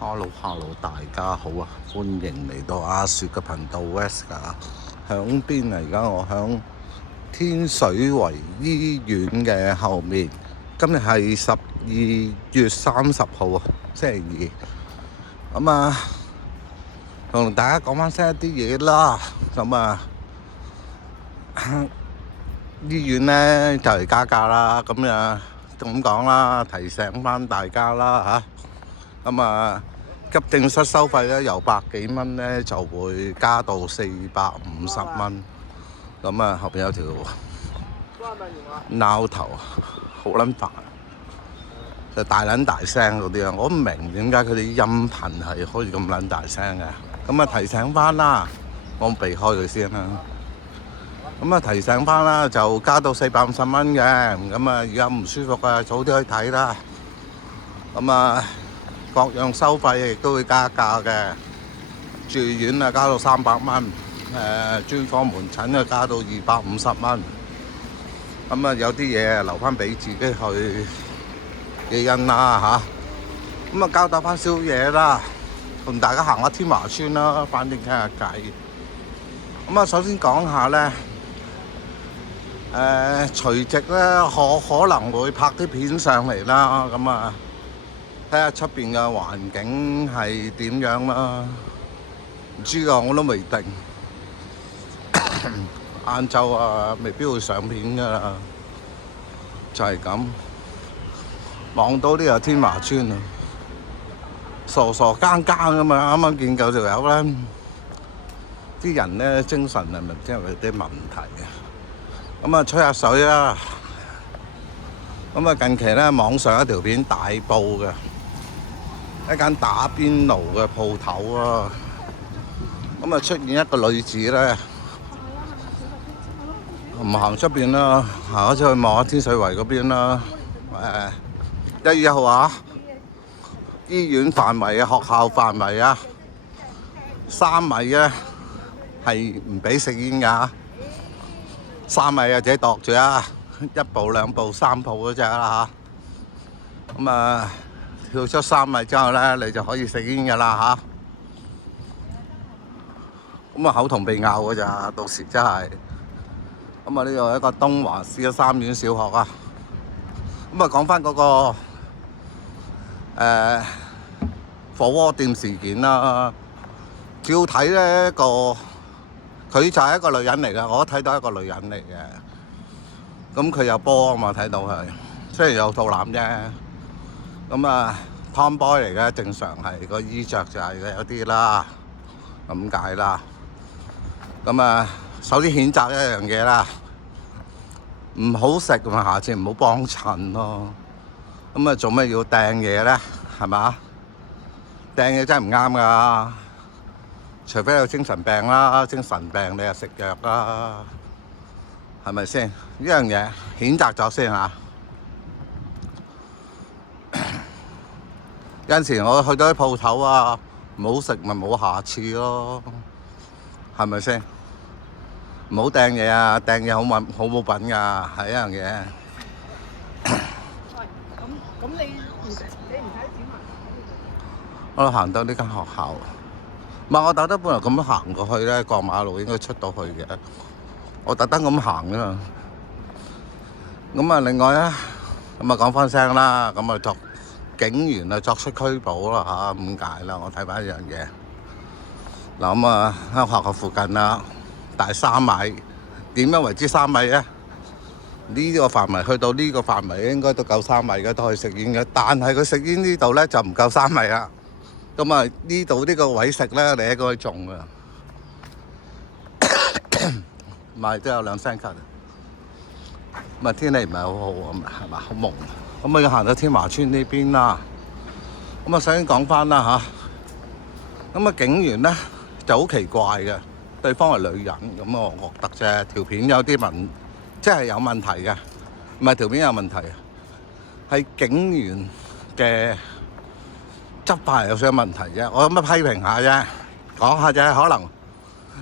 Hello，大家好啊！歡迎嚟到阿雪嘅頻道 West 啊！響邊啊？而家我響天水圍醫院嘅後面。今日係12月30號啊，星期二。咁啊，同大家講翻聲一啲嘢啦。咁啊，醫院呢就嚟加價啦。咁啊，咁講啦，提醒翻大家啦嚇。咁啊，急症室收費咧由100幾蚊咧就會加到450蚊。咁啊，後邊有條鬧頭，好撚煩，就大撚大聲嗰啲啊！我唔明點解佢哋音頻係可以咁撚大聲嘅。咁啊，提醒翻啦，我避開佢先啦。咁啊，提醒翻啦，就加到450蚊嘅。咁啊，而家唔舒服啊，早啲去睇啦。咁啊，各樣收費亦都會加價嘅。住院啊，加到300蚊。專科門診啊，加到250蚊。咁啊，有啲嘢留翻俾自己去基因啦嚇。咁啊，交代翻少嘢啦，同大家行下天華村啦，反正傾下偈。咁啊，首先講下咧，除夕咧可能會拍啲片上嚟啦。咁啊，睇下出邊嘅環境係點樣啦。唔知啊，我都未定。晏晝啊，未必會上片噶啦，就係咁。望到呢個天華村啊，傻傻更更噶嘛，啱啱見夠條友咧，啲人咧精神係咪真係有啲問題啊？咁啊，吹下水啦。咁啊，近期咧網上一條片大埔嘅一間打邊爐嘅鋪頭啊，咁啊出現一個女子咧。唔行出邊啦，行咗出去望下天水圍嗰邊啦。1月1號啊，醫院範圍啊，學校範圍啊，3米咧係唔俾食煙㗎。3米啊，自己度住啊，1步2步3步嗰隻啦嚇。咁啊，跳出3米之後咧，你就可以食煙㗎啦嚇。咁啊，口同鼻拗㗎咋，到時真係。咁啊，呢度一個東華師3院小學啊。咁啊，講翻嗰個火鍋店事件啦。照睇咧佢就係一個女人嚟嘅，我都睇到一個女人嚟嘅。咁佢有波啊嘛，睇到佢雖然有肚腩啫。咁啊，Tomboy 嚟嘅，正常係個衣着就係有啲啦，咁解啦。咁啊，首先譴責一樣嘢啦，唔好食咁啊，下次唔好幫襯咯。咁啊，做咩要掟嘢咧？係嘛？掟嘢真係唔啱噶，除非有精神病啦，精神病你就食藥啦，係咪先？呢樣嘢譴責咗先嚇。有陣時我去到啲鋪頭啊，唔好食咪冇下次咯，係咪先？唔好掟嘢啊！掟嘢好冇品㗎，係一樣嘢。喂，咁你唔使錢嘛？我行到呢間學校，唔係我特登本來咁樣行過去咧，過馬路應該出到去嘅。我特登咁行㗎嘛。咁啊，另外咧，咁啊講翻聲啦，咁啊警員啊作出拘捕啦嚇，咁解啦。我睇翻一樣嘢。嗱咁啊，喺學校附近啦。大3米，點樣為之3米咧？呢個範圍去到呢個範圍應該都夠3米嘅，都可以食煙嘅。但係佢食煙呢度咧就唔夠3米啦。咁啊，呢度呢個位食咧，你應該中㗎。唔係都有2聲咳。咁啊，天氣唔係好好啊，係嘛，好蒙。咁啊，要行到天華村呢邊啦。咁啊，首先講翻啦嚇。咁啊，警員咧就好奇怪嘅。對方係女人，咁我覺得啫。條片有啲即係有問題嘅，唔係條片有問題，係警員嘅執法有少少問題啫。我有乜批評下啫，講下啫。可能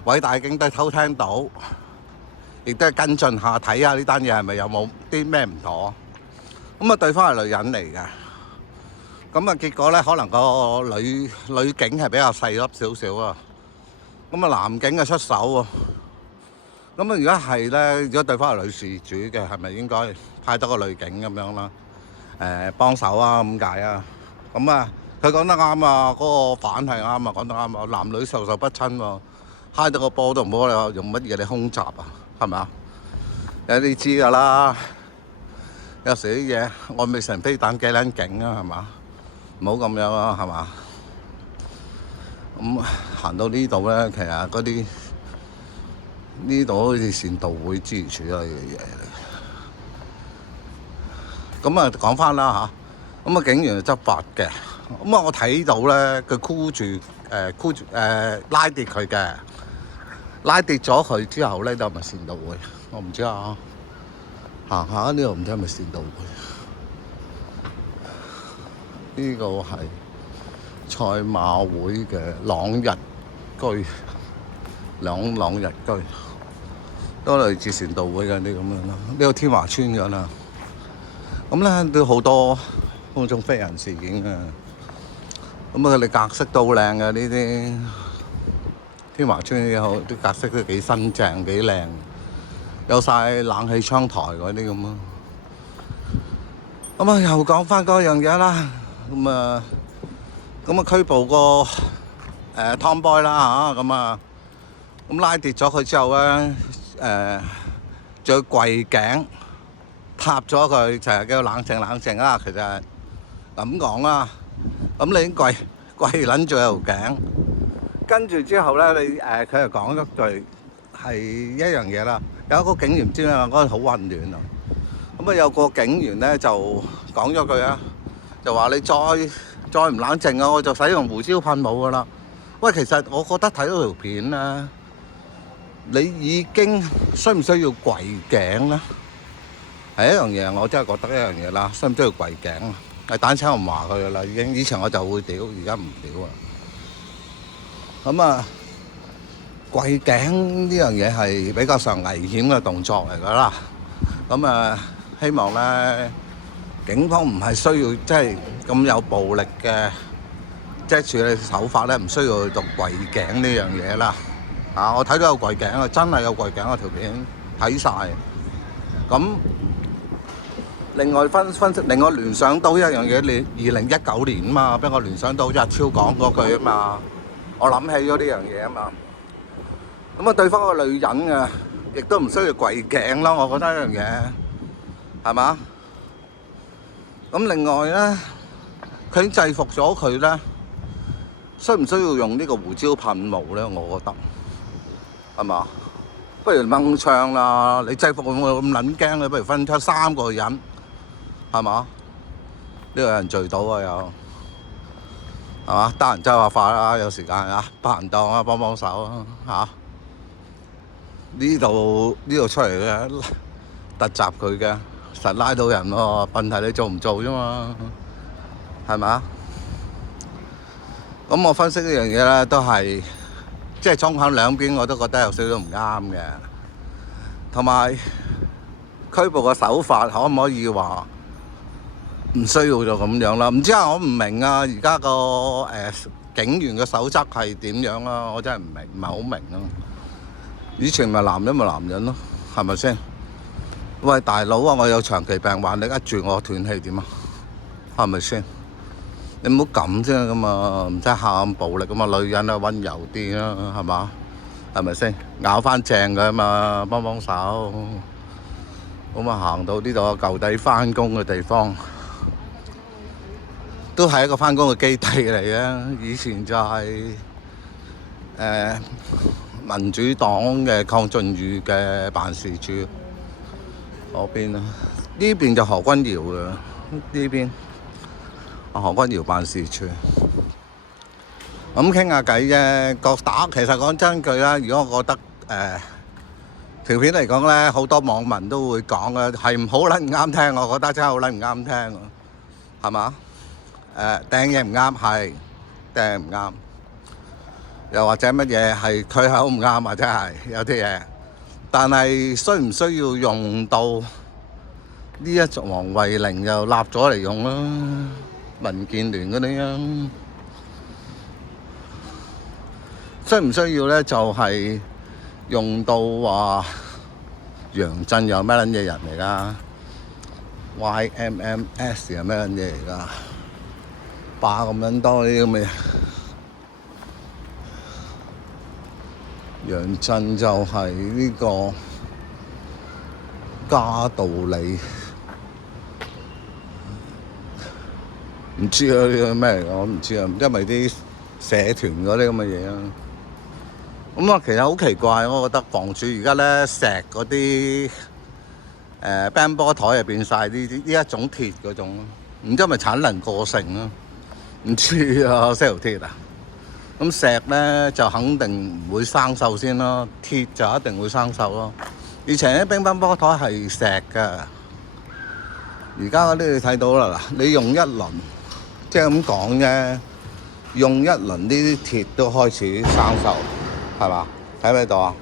偉大警隊偷聽到，亦都係跟進下睇下呢單嘢係咪有冇啲咩唔妥。咁啊，對方係女人嚟嘅，咁啊結果咧，可能個女警係比較細粒少少啊。咁啊男警啊出手喎。咁啊如果係咧，如果對方係女事主嘅，係咪應該派多個女警咁樣啦？幫手啊咁解啊。咁啊佢講得啱啊，嗰個反係啱啊，講得啱啊。男女授受不親喎，揩到個波都唔好，你用乜嘢嚟空襲啊？係咪啊？你知㗎啦。有時啲嘢愛美成飛彈幾撚勁啊，係嘛？唔好咁樣啊，係嘛？咁行到呢度咧，其實嗰啲呢度好似善導會支持處理嘅嘢嚟。咁啊講翻啦嚇，咁啊警員執法嘅，咁啊我睇到咧佢箍住拉跌佢嘅，拉跌咗佢之後咧就咪善導會，我唔知啊。行下呢度唔知係咪善導會？呢個係賽馬會嘅朗日居，朗日居都類似善導會嘅啲咁樣啦。呢個天華村㗎啦，咁咧都好多空中飛人事件嘅。咁啊佢哋格式都好靚嘅呢啲天華村啲格式都幾新淨幾靚。有晒冷氣窗台嗰啲咁咯，咁啊又講翻嗰樣嘢啦，咁啊拘捕個Tomboy 啦嚇，咁拉跌咗佢之後咧，仲要跪頸踏咗佢，就係叫冷靜啦。其實咁講啦，咁你已經跪撚咗條頸，跟住之後咧，佢又講咗句係一樣嘢啦。有一個警員唔知啊，嗰陣好混亂啊。咁啊有個警員咧就講咗句啊，就話你再唔冷靜啊，我就使用胡椒噴霧噶啦。喂，其實我覺得睇到條片咧，你已經需唔需要跪頸咧？係一樣嘢，我真係覺得一樣嘢啦。需唔需要跪頸啊？係單車我唔話佢噶啦，已經以前我就會屌，而家唔屌啊。咁啊〜跪頸呢樣嘢係比較上危險嘅動作嚟㗎啦，咁啊希望咧警方唔係需要即係咁有暴力嘅即係處理手法咧，唔需要去到跪頸呢樣嘢啦。我睇到有跪頸啊，真係有跪頸嗰條片睇晒。咁另外分析，令我聯想到一樣嘢，你2019年嘛，俾我聯想到日超講嗰句啊嘛，我諗起咗呢樣嘢啊嘛。咁啊，對方個女人啊，亦都唔需要跪頸咯，我覺得一樣嘢，係嘛？咁另外咧，佢制服咗佢咧，需唔需要用呢個胡椒噴霧咧？我覺得係嘛？不如掹槍啦！你制服我咁撚驚，你不如分出3個人，係嘛？呢個人聚到啊又，係嘛？得閒周下快啦，有時間啊，拍人檔啊，幫手啊，嚇！呢度出嚟嘅突襲佢嘅，實拉到人喎。問題你做唔做啫嘛？係咪？咁我分析呢樣嘢咧，都係即係衝向兩邊，我都覺得有少少唔啱嘅。同埋拘捕嘅手法，可唔可以話唔需要就咁樣啦？唔知啊，我唔明啊。而家個警員嘅守則係點樣啊？我真係唔明，唔係好明啊。以前咪男人咪男人咯，係咪先？喂，大佬啊，我有長期病患，你一住我斷氣點啊？係咪先？你唔好咁啫咁啊，唔使喊暴力咁啊，女人啊溫柔啲啦，係嘛？係咪先？咬翻正佢啊嘛，幫手。咁啊行到呢度舊底翻工嘅地方，都係一個翻工嘅基地嚟嘅。以前就係民主黨嘅鄺俊宇嘅辦事處嗰邊啊，呢邊就何君堯嘅，呢邊何君堯辦事處。咁傾下偈啫，其實講真句啦，如果我覺得條片嚟講咧，好多網民都會講嘅，係唔好撚唔啱聽，我覺得真係好撚唔啱聽，係嘛？掟嘢唔啱，係掟唔啱。又或者乜嘢係佢口唔啱，或者係有啲嘢，但係需唔需要用到呢一種黃慧玲又立咗嚟用啦？民建聯嗰啲啊。需唔需要咧？就係、用到話楊震有咩撚嘢人嚟㗎 ？YMMS 係咩撚嘢嚟㗎？霸咁撚多啲咁嘅。楊震就係呢個加道理，唔知啊呢個咩嚟㗎？我唔知啊，因為啲社團嗰啲咁嘅嘢啊。咁啊，其實好奇怪，我覺得房署而家咧石嗰啲乒乓波台係變晒呢一種鐵嗰種，唔知係咪產能過剩啊？唔知啊，石頭鐵啊！咁石咧就肯定唔會生鏽先咯，鐵就一定會生鏽咯。以前啲乒乓波台係石㗎，而家嗰啲你睇到啦嗱，你用一輪，即係咁講啫，用一輪呢啲鐵都開始生鏽。係嘛？睇唔睇到啊？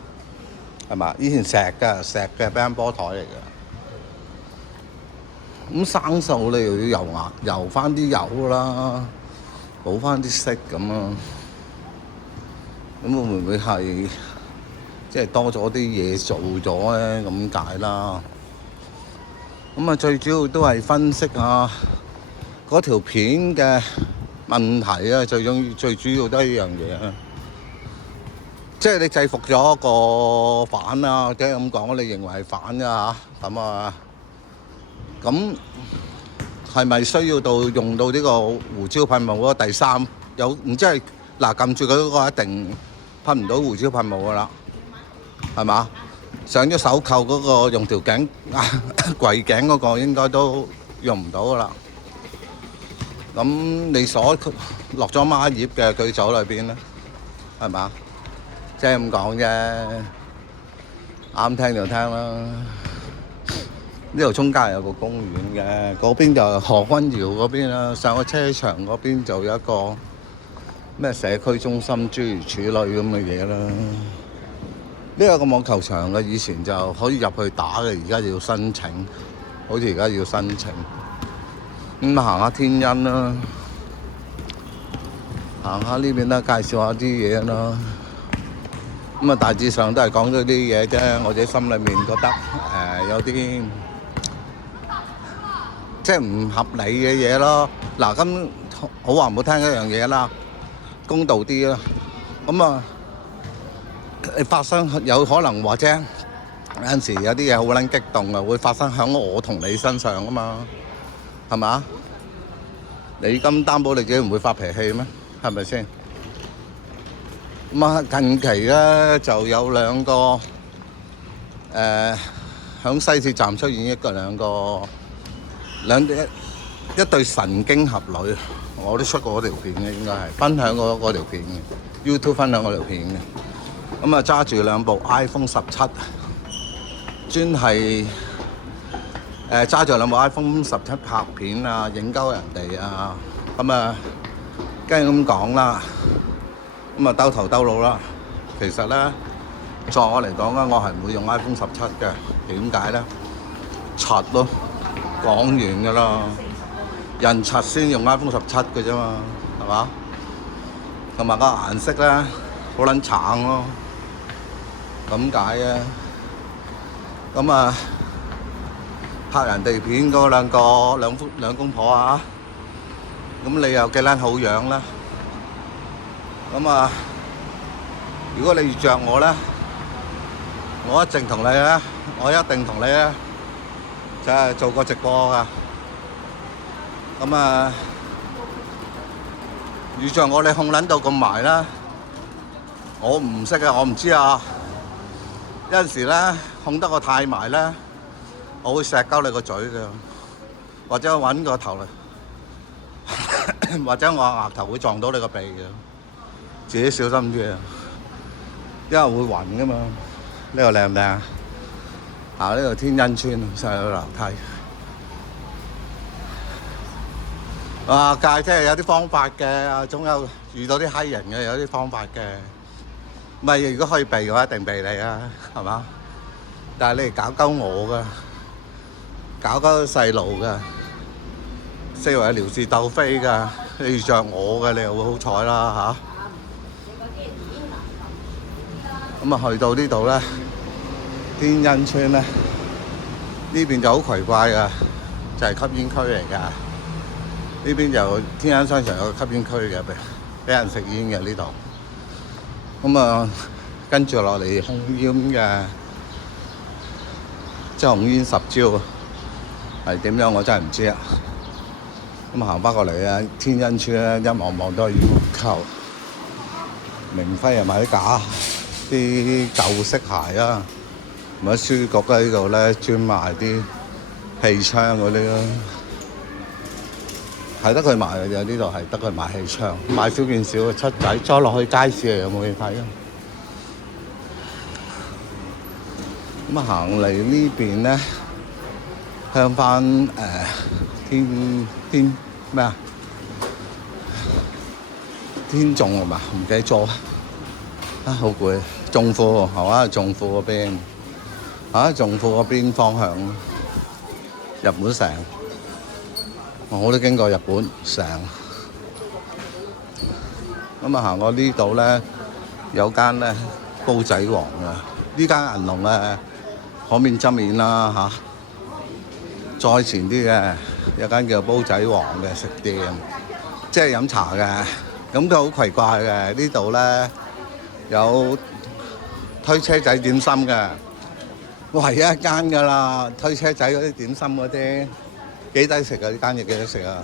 係嘛？以前石嘅乒乓波台嚟嘅，咁生鏽你又要油翻啲油啦，補翻啲色咁啊。咁會唔會係即係多咗啲嘢做咗咧？咁解啦。咁啊，最主要都係分析下嗰條片嘅問題啊。最主要都係一樣嘢啊。即係你制服咗個犯啊，或者咁講，你認為係犯啊嚇，咁啊，咁係咪需要到用到呢個胡椒噴霧嗰第三有？唔知係嗱撳住佢嗰個一定噴唔到胡椒噴霧噶啦，係嘛？上咗手扣嗰個用條頸櫃頸嗰個應該都用唔到噶啦。咁你鎖落咗孖葉嘅佢走裏邊咧，係嘛？即係咁講啫，啱聽就聽啦。呢度中間有個公園嘅，嗰邊就何君堯嗰邊啦。上個車場嗰邊就有一個咩社區中心諸如此類咁嘅嘢啦。呢個個網球場嘅以前就可以入去打嘅，而家要申請，好似而家要申請。咁行下天恩啦，行下呢邊啦，介紹下啲嘢啦。咁啊，大致上都係講咗啲嘢啫。我自己心裏面覺得有啲即係唔合理嘅嘢咯。嗱，咁好話唔好聽一樣嘢啦，公道啲啦。咁啊，你發生有可能或者有陣時有啲嘢好撚激動啊，會發生喺我同你身上啊嘛，係嘛？你咁擔保你自己唔會發脾氣咩？係咪先？咁啊，近期咧就有兩個響西鐵站出現一對神經俠侶，我都出過嗰條片嘅，應該係分享過嗰條片嘅 YouTube 分享嗰條片嘅。咁啊，揸住兩部 iPhone 17，專係揸住兩部 iPhone 17拍片啊，影鳩人哋啊。咁啊，跟住咁講啦。咁啊，兜頭兜腦啦。其實咧，在我嚟講咧，我係唔會用 iPhone 17嘅。點解咧？柒咯，講完㗎啦。人柒先用 iPhone 17嘅啫嘛，係嘛？同埋個顏色咧，好撚橙咯。咁解嘅。咁啊，拍人哋片嗰兩公婆啊，咁你又幾撚好樣啦？咁啊，如果你遇着我咧，我一定同你咧，就係做個直播噶。咁啊，遇着我你控撚到咁埋啦，我唔識啊，我唔知啊。有陣時咧控得我太埋咧，我會錫鳩你個嘴嘅，或者揾個頭嚟，或者我額頭會撞到你個鼻嘅。自己小心啲啊，因為會暈噶嘛。呢個靚唔靚啊？呢個天恩村上去樓梯。哇！戒即係有啲方法嘅，總有遇到啲閪人嘅，有啲方法嘅。唔係，如果可以避嘅話，一定避你啊，係嘛？但係你嚟搞鳩我噶，搞鳩細路噶，四圍撩事鬥非㗎，你遇着我嘅你又會好彩啦嚇。咁啊去到呢度咧，天恩村咧，呢邊就好奇怪㗎，就係吸煙區嚟㗎。呢邊就天恩商場有個吸煙區嘅，俾人食煙嘅呢度。咁啊，跟住落嚟控煙嘅，即係控煙10招係點樣，我真係唔知啊。咁行翻過嚟啊，天恩村咧一望望都係要求明輝啊買啲假啲舊式鞋啊，咁啊書局喺呢度咧專賣啲氣槍嗰啲咯。係得佢賣嘅啫，呢度係得佢賣氣槍，買少見少嘅七仔，再落去街市有冇嘢睇啊？咁啊行嚟呢邊咧，向翻天咩啊？天眾係嘛？唔記得咗啊！好攰，眾富係嘛？眾富嗰邊啊，眾富嗰邊方向，日本城。我都經過日本城，咁啊行過呢度咧，有間咧煲仔王啊！呢間銀龍咧可免則免啦嚇。再前啲嘅有間叫煲仔王嘅食店，即係飲茶嘅，咁都好奇怪嘅。呢度咧有推車仔點心嘅，唯一一間㗎啦，推車仔嗰啲點心嗰啲。幾抵食啊！呢間嘢幾抵食啊！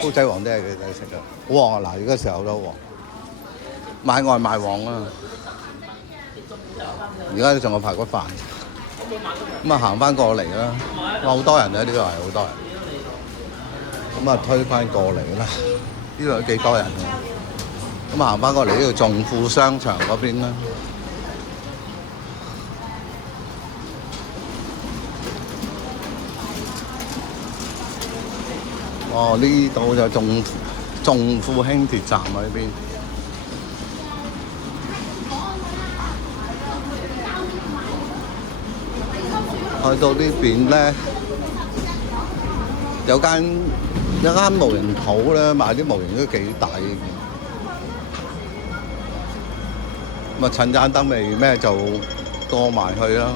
煲仔王都係幾抵食啊！好旺啊！嗱，而家時候都好旺，買外賣旺啊！而家仲有排骨飯，咁啊行翻過嚟啦，好多人啊！呢度係好多人，咁啊推翻過嚟啦，呢度都幾多人啊！咁啊行翻過嚟呢度眾富商場嗰邊啦。哦，呢度就眾富輕鐵站啊！呢邊去到呢邊咧，有間模型鋪咧，賣啲模型都幾大嘅。咁啊，趁盞燈未咩就過埋去啦。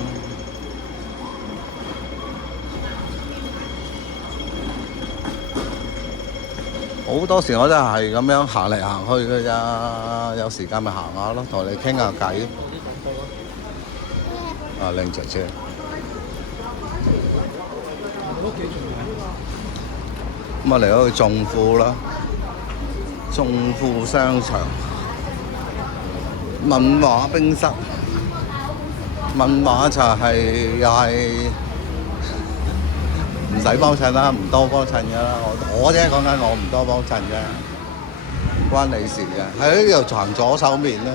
好多時我都係咁樣行嚟行去嘅咋，有時間咪行下咯，同你傾下偈。啊，靚姐姐。咁啊嚟到眾富啦，眾富商場、文華冰室，文華就係又係。唔使幫襯啦，唔多幫襯㗎啦。我啫講緊，我唔多幫襯啫，關你事嘅。喺呢度行左手面啦，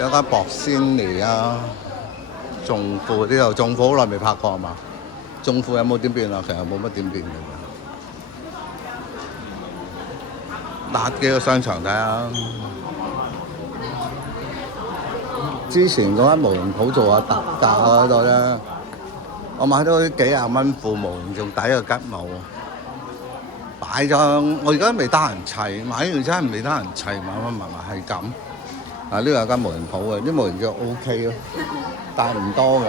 有間博鮮尼啊，眾富呢度眾富好耐未拍過係嘛？眾富有冇點變啊？其實冇乜點變嘅，搭幾個商場睇下。之前嗰間模型鋪做下特價嗰度咧，我買咗幾廿蚊副模型，仲抵個吉帽。擺咗，我而家未得閒砌，買完真係未得閒砌，買係咁。啊，呢度有間模型鋪嘅，啲模型就 OK 咯，但係唔多㗎。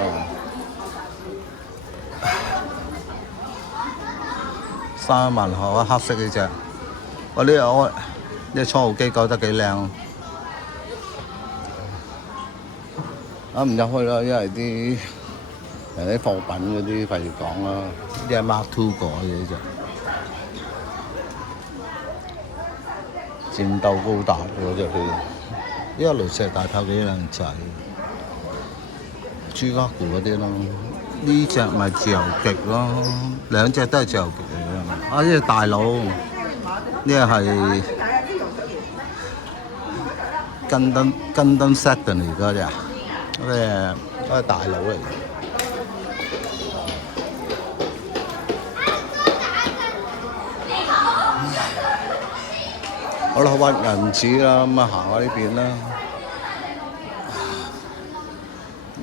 三文河啊，黑色呢隻，我呢初號機覺得幾靚。唔入去啦，因為啲人啲貨品嗰啲費事講啦，啲係 Mark II 改嘅啫。戰鬥高達嗰隻佢，呢個雷射大炮幾靚仔，朱家固嗰啲咯，呢隻咪自由極咯，兩隻都係自由極嚟嘅。啊，呢隻大佬，呢個係Gundam Section 嚟嗰隻。嗰個大佬嚟嘅，好啦，屈銀紙啦，咁啊行下呢邊啦。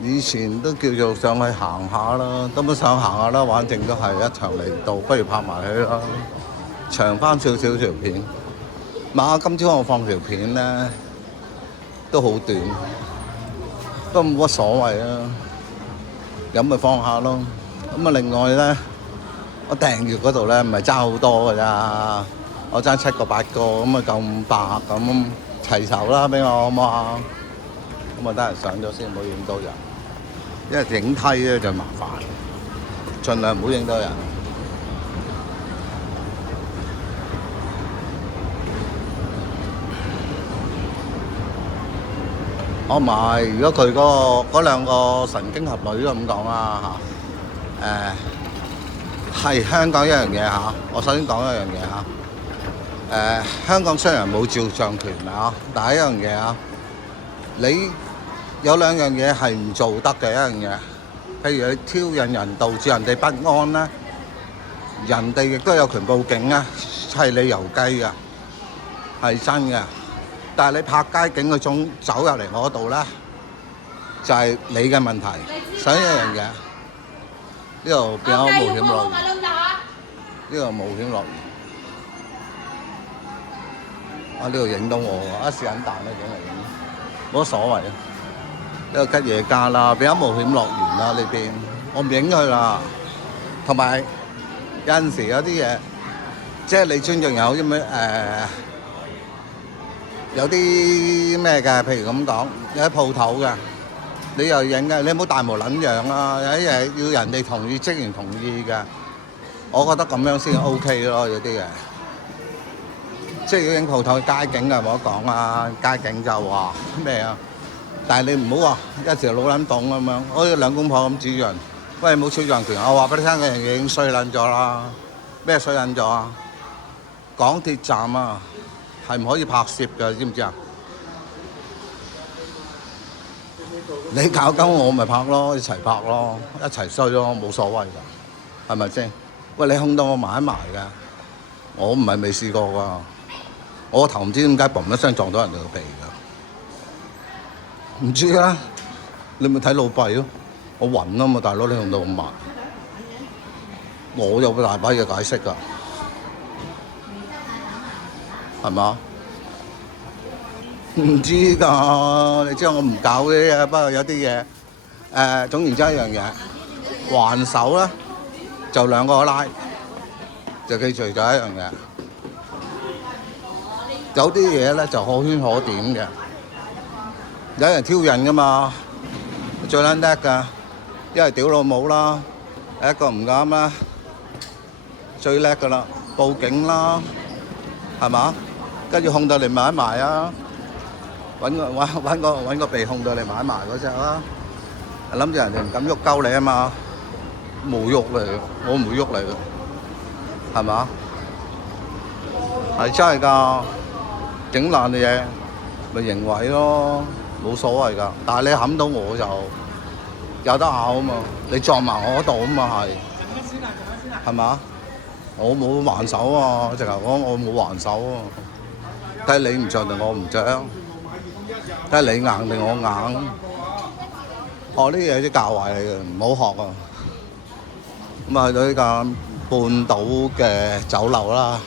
以前都叫做上去行下啦，都唔想行下啦，反正都係一場嚟到，不如拍埋去啦，長翻少少條片。馬今朝我放條片咧都好短，都冇乜所謂啊，咁咪放下咯。咁啊，另外咧，我訂閱嗰度咧唔係爭好多㗎咋，我爭7個8個，咁啊夠500咁齊手啦，俾我好唔好啊？咁啊，得閒上咗先，唔好影到人，因為影梯咧就麻煩，盡量唔好影到人。我唔係，如果佢嗰兩個神經俠侶都咁講啦嚇，係香港一樣嘢嚇。我首先講一樣嘢嚇，香港雖然冇照相權啊，但係一樣嘢啊，你有兩樣嘢係唔做得嘅一樣嘢，譬如你挑釁人導致人哋不安咧，人哋亦都有權報警啊，係你郵雞㗎，係真嘅。但係你拍街景嗰種走入嚟我度咧，就係你嘅問題。首先一樣嘢，呢度變咗冒險樂園，呢個冒險樂園。啊！呢度影到我喎，一時間彈咧影嚟影，冇乜所謂啊。呢個吉野家啦，變咗冒險樂園啦呢邊，我唔影佢啦。同埋有陣時有啲嘢，即係你尊重有啲咩有啲咩嘅，譬如咁講，有啲鋪頭嘅，你又影嘅，你唔好大模撚樣啊！有啲嘢要人哋同意，職員同意嘅，我覺得咁樣先 OK 咯。有啲嘢，即係要影鋪頭街景嘅冇得講啊！街景就話咩啊？但係你唔好話一時老撚懂咁樣，好似兩公婆咁指住人，喂冇肖像權，我話俾你聽，嗰樣嘢已經衰撚咗啦。咩衰撚咗啊？港鐵站啊！係唔可以拍攝㗎，你知唔知啊？你搞緊我咪拍咯，一齊拍咯，一齊衰咯，冇所謂㗎，係咪先？喂，你控到我埋一埋㗎，我唔係未試過㗎，我個頭唔知點解嘣一聲撞到人哋個鼻㗎，唔知啊，你咪睇老弊咯，我暈啊嘛，大佬你控到咁埋，我有大把嘢解釋㗎。係嘛？唔知㗎，你知我唔搞嘅嘢，不過有啲嘢，總言之一樣嘢，還手咧就兩個拉，就記住咗一樣嘢。有啲嘢咧就可圈可點嘅，有人挑釁㗎嘛，最撚叻㗎，一係屌老母啦，一個唔啱啦，最叻㗎啦，報警啦，係嘛？跟住控到你埋一埋啊！揾個鼻控到你埋一埋嗰隻啦！諗住人哋唔敢喐鳩你啊嘛，冇喐嚟，我唔會喐嚟嘅，係嘛？係真係㗎，整爛嘅嘢咪認毀咯，冇所謂㗎。但係你冚到我就有得拗啊嘛，你撞埋我嗰度啊嘛係嘛？我冇還手啊，直頭講我冇還手啊。睇你唔着定我唔着，睇你硬定我硬。學呢嘢啲教壞嚟嘅，唔好學啊！咁啊去到呢間半島嘅酒樓啦，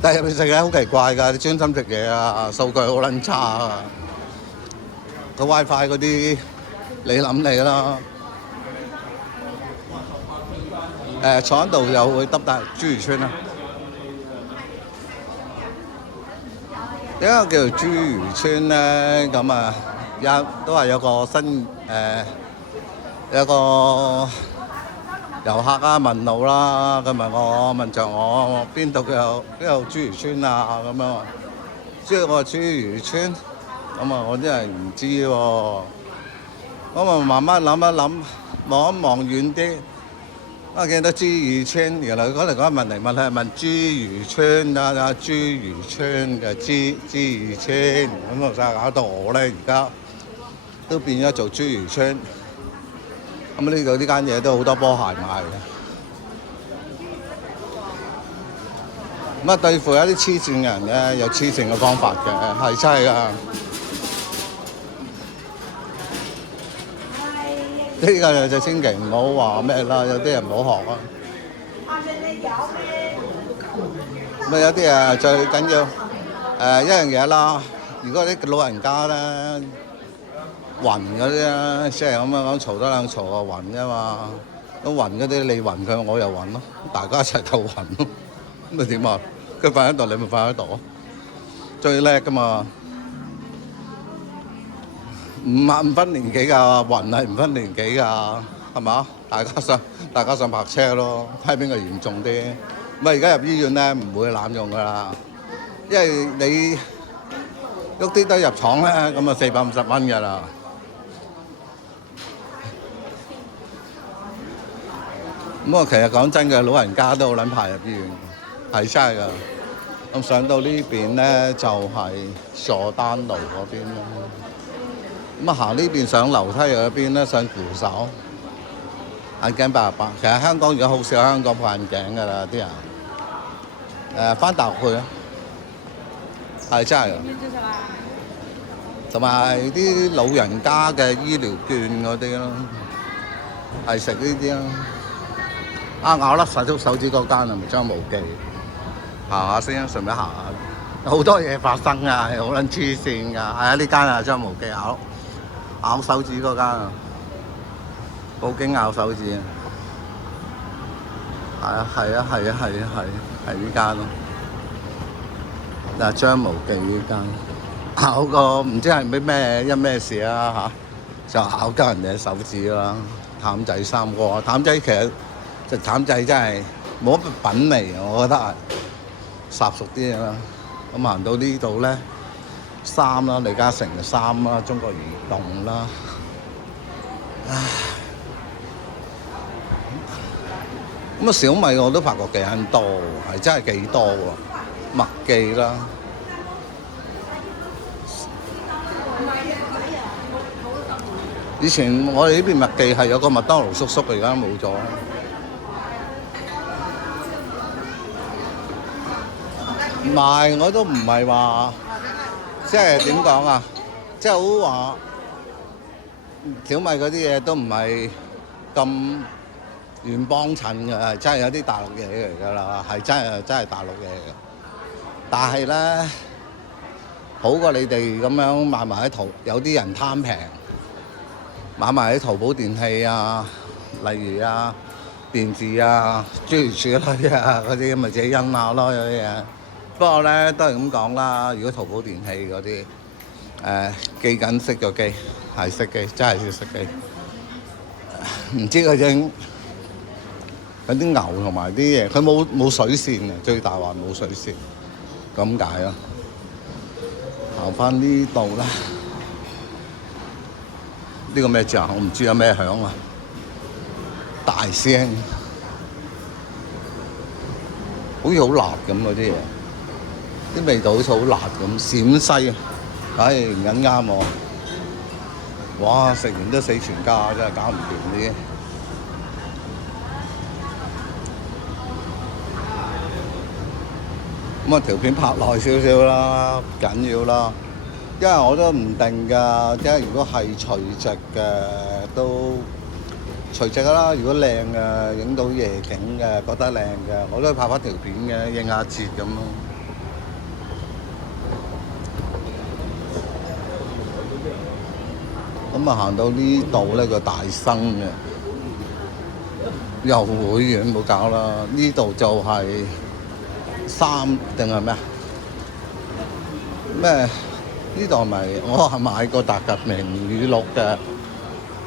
但係入去食嘢好奇怪㗎，你專心食嘢啊，數據好撚差啊，個 WiFi 嗰啲你諗你啦。坐喺度又會揼大豬魚村啊！點解叫做豬魚村咧？咁啊，都係有個新有個遊客啊問路啦，佢問我問著我邊度有豬魚村啊咁樣，即係我話豬魚村，咁啊我真係唔知喎，咁啊慢慢諗一諗，望一望遠啲。我見到豬魚村，原來嗰嚟講問嚟問去係問豬魚村啊，豬魚村嘅豬魚村，咁啊曬搞到我咧而家都變咗做豬魚村。咁呢度呢間嘢都好多波鞋賣嘅。咁啊對付有啲黐線嘅人咧，有黐線嘅方法嘅，係真係㗎。呢個就千祈唔好話咩啦，有啲人唔好學啊。咁有啲啊最緊要一樣嘢啦，如果啲老人家咧暈嗰啲咧，即係咁樣講嘈得兩嘈就暈啫嘛。咁暈嗰啲你暈佢，我又暈咯，大家一齊夠暈咯。咁咪點啊？佢瞓喺度，你咪瞓喺度咯。最叻噶嘛，唔分年紀㗎，暈係唔分年紀㗎，係嘛？大家上白車咯，睇邊個嚴重啲。咁而家入醫院咧唔會濫用㗎啦，因為你喐啲都入廠咧，咁啊450蚊㗎啦。咁啊，其實講真嘅，老人家都好撚排入醫院，係真係㗎。咁上到呢邊咧就係佐丹奴嗰邊咯。咁啊行呢邊上樓梯嗰邊咧上扶手，眼鏡88。其實香港而家好少香港戴眼鏡㗎啦，啲人。返大陸去啊，係真係㗎。同埋啲老人家嘅醫療券嗰啲咯，係食呢啲咯。咬甩曬足手指嗰間係咪張無忌？行下先，順便行下。好多嘢發生啊，係好撚黐線㗎。係啊，呢間啊張無忌咬手指嗰間啊，報警咬手指啊。係呢間咯。張無忌呢間咬個唔知係咩事啊嚇，就咬鳩人哋手指啦。譚仔三個，譚仔其實隻譚仔真係冇乜品味，我覺得係霎熟啲嘢啦。咁行到呢度咧，衫啦，李嘉誠嘅衫啦，中國移動啦，咁啊小米我都發覺幾撚多，係真係幾多喎，麥記啦。以前我哋呢邊麥記係有個麥當勞叔叔，而家冇咗。唔係，我都唔係話，即係點講啊？即係好話小米嗰啲嘢都唔係咁原幫襯嘅，真係有啲大陸嘢嚟㗎啦，係真係大陸嘢嘅。但係咧，好過你哋咁樣買埋喺有啲人貪平。買埋啲淘寶電器啊，例如電視啊、諸如此類啊嗰啲，咪自己欣下咯，有啲嘢。不過咧都係咁講啦，如果淘寶電器嗰啲記緊熄咗機，係熄機，真係要熄機。唔知佢整嗰啲牛同埋啲嘢，佢冇水線嘅，最大話冇水線，咁解咯。行翻呢度啦。呢個咩字啊？我唔知有咩響啊！大聲，好似好辣咁嗰啲嘢，啲味道好似好辣咁。陝西，唉唔緊啱我。哇！食完都死全家，真係搞唔掂啲。咁啊條片拍耐少少啦，唔緊要啦。因為我都唔定㗎，即係如果係垂直嘅都垂直㗎啦。如果靚嘅，影到夜景嘅，覺得靚嘅，我都拍翻條片嘅，應下節咁咯。咁啊行到呢度咧個大生嘅，又會員冇搞啦。呢度就係3定係咩啊？咩？呢度係咪我係買過習近平語錄嘅？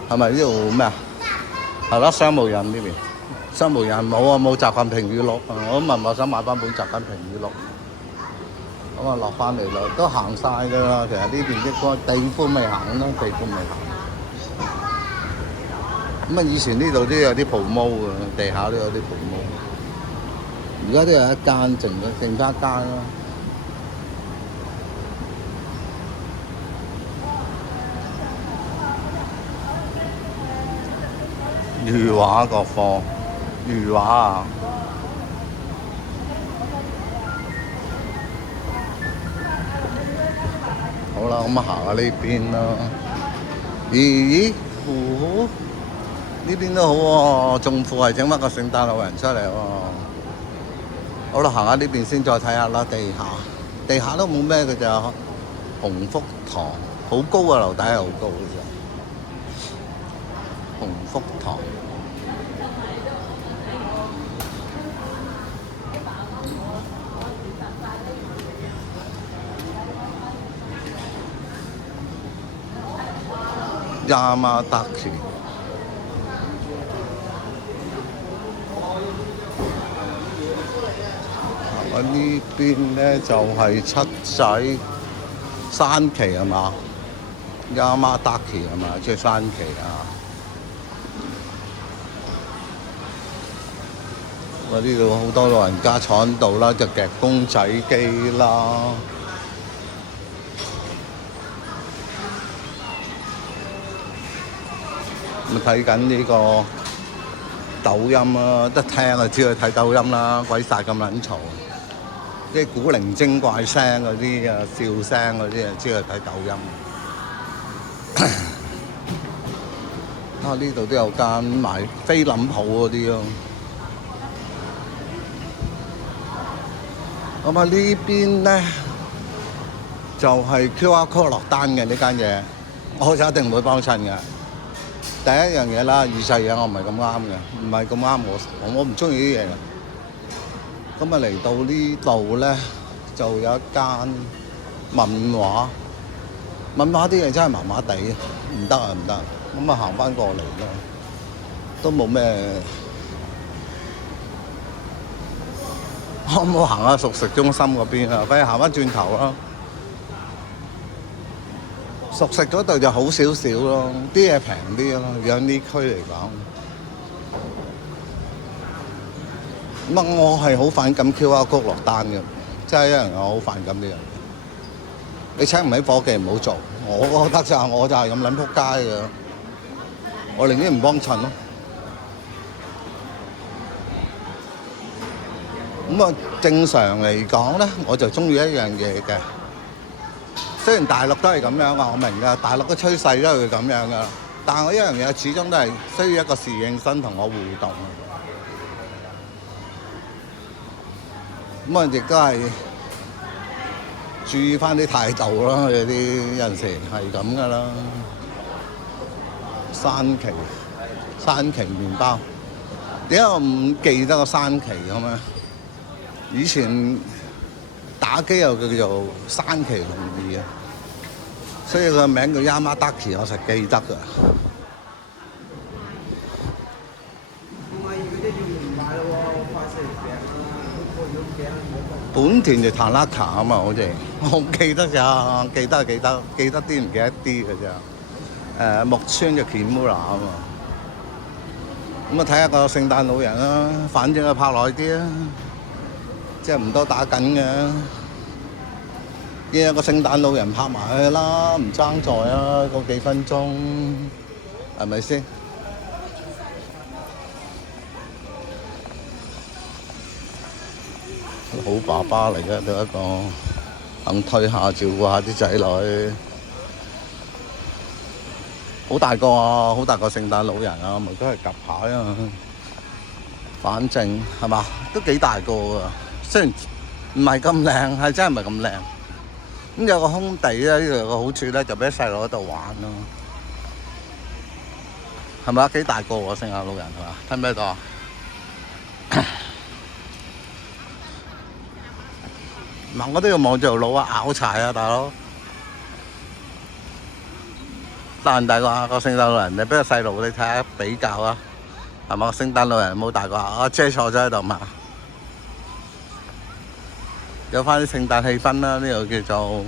係咪呢度咩啊？係咯，商務印呢邊。商務印冇啊，冇習近平語錄。我問我想買翻本習近平語錄。咁啊落翻嚟啦，都行晒㗎啦。其實呢邊應該地寬未行咯，地寬未行。咁啊，以前呢度都有啲 promo 㗎，地下都有啲 promo。而家都有一間，剩翻一間啦。裕華國貨，裕華啊！好啦，咁啊行下呢邊啦。咦？呢邊都好喎，仲富係整翻個聖誕老人出嚟喎。好啦，行下呢邊先，再睇下啦。地下都冇咩嘅咋，鴻福堂好高啊，樓底係好高嘅啫。鴻福堂Yamadaki。我呢邊咧就係七仔山崎係嘛 ？Yamadaki 係嘛？即係山崎啊！我呢度好多老人家坐喺度啦，就夾公仔機啦。咁睇緊呢個抖音啊，一聽就知佢睇抖音啦，鬼晒咁撚嘈。啲古靈精怪聲嗰啲啊，笑聲嗰啲啊，知佢睇抖音。啊！呢度都有間賣菲林鋪嗰啲咯。咁啊，呢邊咧就係 QR code 落單嘅呢間嘢，我就一定唔會幫襯嘅。第一樣嘢啦，預製嘢我唔係咁啱嘅，唔係咁啱我唔中意啲嘢嘅。咁啊嚟到呢度咧，就有一間問話啲嘢真係麻麻地，唔得。咁啊行翻過嚟咯，都冇咩。可唔可以行下熟食中心嗰邊啊？反而行翻轉頭啦。熟食嗰度就好少少咯，啲嘢平啲咯，養呢區嚟講。咁啊，我係好反感 QR code 落單嘅，真係一樣我好反感呢樣嘢。你請唔起伙計唔好做，我覺得我就係咁撚仆街嘅，我寧願唔幫襯咯。咁啊，正常嚟講咧，我就中意一樣嘢嘅。雖然大陸都係咁樣啊，我明㗎，大陸嘅趨勢都係咁樣㗎。但係我一樣嘢始終都係需要一個侍應生同我互動。咁啊，亦都係注意翻啲態度啦。有啲人成係咁㗎啦。山崎麵包，點解我唔記得個山崎咁樣？以前打機又叫做山崎龍二啊，所以個名叫 Yamadaki， 我實記得㗎。本田就 Tanaka 啊嘛，好似我記得咋，記得啲唔記得啲㗎咋。木村就 Kimura 啊嘛。咁啊睇下個聖誕老人啦，反正佢拍耐啲啊。即係唔多打緊嘅，見有個聖誕老人拍埋去啦，唔爭在啊，個幾分鐘，係咪先？好爸爸嚟嘅，都一個肯推下照顧下啲仔女，好大個啊，好大個聖誕老人啊，咪都係夾牌啊，反正係嘛，都幾大個㗎。雖然唔係咁靚，係真係唔係咁靚。咁有個空地咧，呢度有個好處咧，就俾細路喺度玩咯。係咪啊？幾大個喎，聖誕老人係嘛？睇唔睇到啊？嗱，我都要望住條路啊，拗柴啊，大佬！大唔大個啊？個聖誕老人，你俾個細路你睇下比較啊，係嘛？聖誕老人冇大個啊？我遮錯咗喺度嘛？有翻啲聖誕氣氛啦，呢度叫做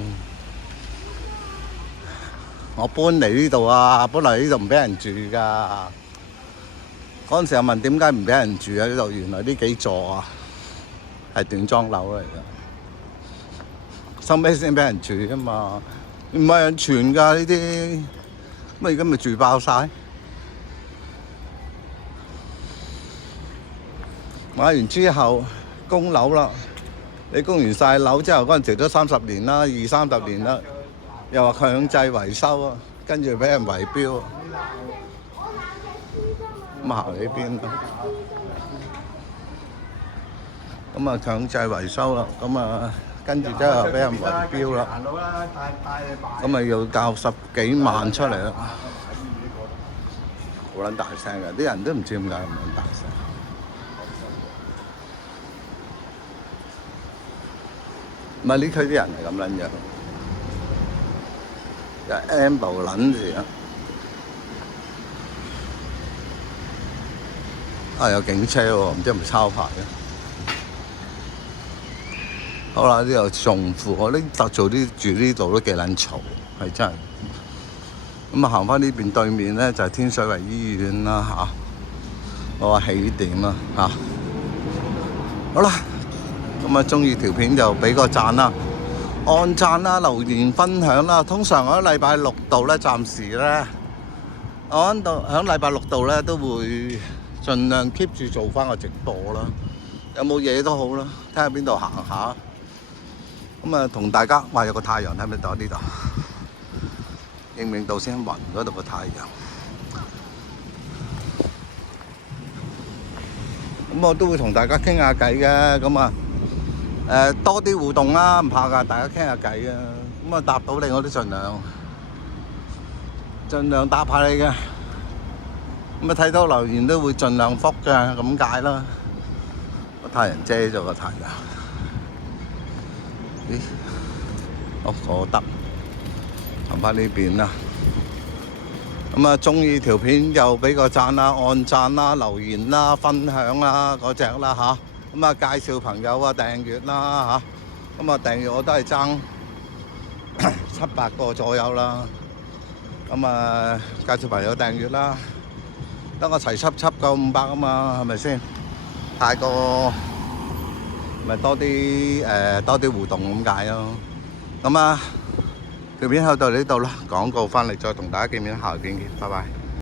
我搬嚟呢度啊，本來呢度唔俾人住㗎。嗰陣時我問點解唔俾人住啊？呢度原來呢幾座啊係短裝樓嚟㗎，收尾先俾人住啫嘛，唔係人傳㗎呢啲，咁而家咪住爆晒。買完之後供樓啦。你供完晒樓之後，嗰陣時都30年啦，20-30年啦，又話強制維修啊，跟住俾人圍標。咁行呢邊啦。咁啊強制維修啦，咁啊跟住之後俾人圍標啦，咁啊要交10幾萬出嚟啦，好撚大聲嘅，啲人都唔知點解咁撚大聲。唔係呢區啲人係咁撚樣，有 amble 撚住啊！有警車喎，唔知係咪抄牌嘅。好啦，呢度松富，我呢度住呢度都幾撚嘈，係真係。咁啊行翻呢邊對面咧就係天水圍醫院啦嚇，我話起點啦嚇。好啦，咁啊中意條片就俾個讚啦，按讚啦，留言分享啦。通常我喺禮拜六度咧，暫時咧我喺禮拜六度咧都會盡量 keep 住做翻個直播啦。有冇嘢都好啦，睇下邊度行下。咁啊，同大家話有個太陽睇唔睇到呢度？影唔影到先？雲嗰度個太陽。咁我都會同大家傾下偈嘅，咁啊多啲互動啦，唔怕㗎，大家傾下偈啊。咁啊答到你我都盡量答下你嘅。咁啊睇到留言都會盡量覆嘅，咁解啦。個太陽遮咗個太陽。咦？我得行翻呢邊啦。咁啊，中意條片又俾個讚啦、按讚啦、留言啦、分享啦嗰隻啦嚇。咁啊，介紹朋友啊訂閱啦嚇。咁啊，訂閱我都係爭700個左右啦。咁啊，介紹朋友訂閱啦。等我齊輯夠500啊嘛，係咪先？太過咪多啲互動咁解咯。咁啊，條片去到呢度啦，廣告翻嚟再同大家見面，下條片見，拜拜。